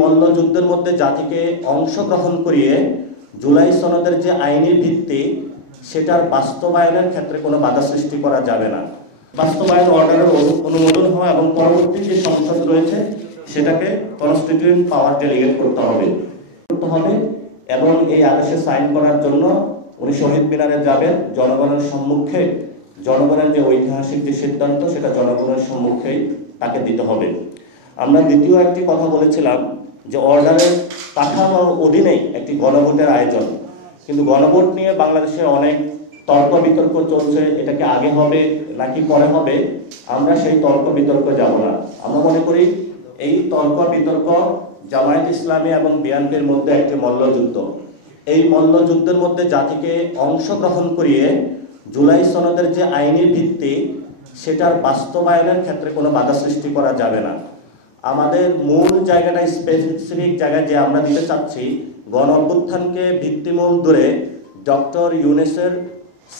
মল্লযুদ্ধের মধ্যে জাতিকে অংশগ্রহণ করিয়ে জুলাই সনদের যে আইনি ভিত্তি সেটার বাস্তবায়নের ক্ষেত্রে কোনো বাধা সৃষ্টি করা যাবে না। বাস্তবায়ন অর্ডারের অনুমোদন হওয়া এবং পরবর্তী যে সংসদ রয়েছে সেটাকে কনস্টিটিউয়েন্ট পাওয়ার ডেলিগেট করতে হবে এবং এই আদেশে সাইন করার জন্য উনি শহীদ মিনারে যাবেন। জনগণের সম্মুখে জনগণের যে ঐতিহাসিক যে সিদ্ধান্ত সেটা জনগণের সম্মুখেই তাকে দিতে হবে। আমরা দ্বিতীয় একটি কথা বলেছিলাম যে অর্ডারের কাঠামোর অধীনেই একটি গণভোটের আয়োজন, কিন্তু গণভোট নিয়ে বাংলাদেশে অনেক তর্ক বিতর্ক চলছে, এটাকে আগে হবে নাকি পরে হবে। আমরা সেই তর্ক বিতর্ক যাব না। আমরা মনে করি এই তর্ক বিতর্ক জামায়াত ইসলামী এবং বিএনপির মধ্যে একটি মল্লযুদ্ধ। এই মল্লযুদ্ধের মধ্যে জাতিকে অংশগ্রহণ করিয়ে জুলাই সনদের যে আইনি ভিত্তি সেটার বাস্তবায়নের ক্ষেত্রে কোনো বাধা সৃষ্টি করা যাবে না। আমাদের মূল জায়গাটা স্পেসিফিক জায়গায় যে আমরা দিতে চাচ্ছি, গণ অভ্যুত্থানকে ভিত্তিমূল ধরে ডক্টর ইউনূসের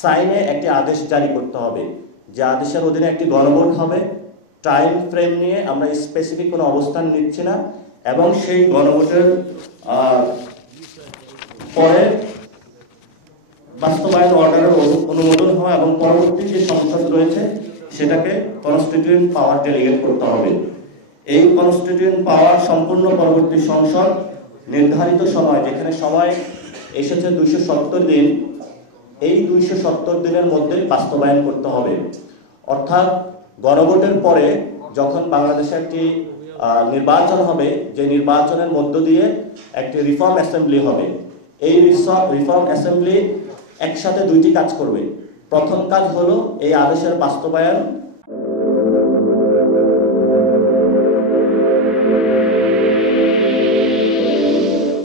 সাইনে একটি আদেশ জারি করতে হবে, যে আদেশের অধীনে একটি গণভোট হবে। টাইম ফ্রেম নিয়ে আমরা স্পেসিফিক কোনো অবস্থান নিচ্ছি না এবং সেই গণভোটের পরে বাস্তবায়ন অর্ডারের অনুমোদন হওয়া এবং পরবর্তী যে সংসদ রয়েছে সেটাকে কনস্টিটিউয়েন্ট পাওয়ার ডেলিগেট করতে হবে। এই কনস্টিটিউয়েন্ট পাওয়ার সম্পূর্ণ পরবর্তী সংসদ নির্ধারিত সময়, যেখানে সময় এসেছে 270 দিন, এই 270 দিনের মধ্যে বাস্তবায়ন করতে হবে। অর্থাৎ গণভোটের পরে যখন বাংলাদেশে একটি নির্বাচন হবে, যে নির্বাচনের মধ্য দিয়ে একটি রিফর্ম অ্যাসেম্বলি হবে, এই রিফর্ম অ্যাসেম্বলি একসাথে দুইটি কাজ করবে। প্রথম কাজ হলো এই আদেশের বাস্তবায়ন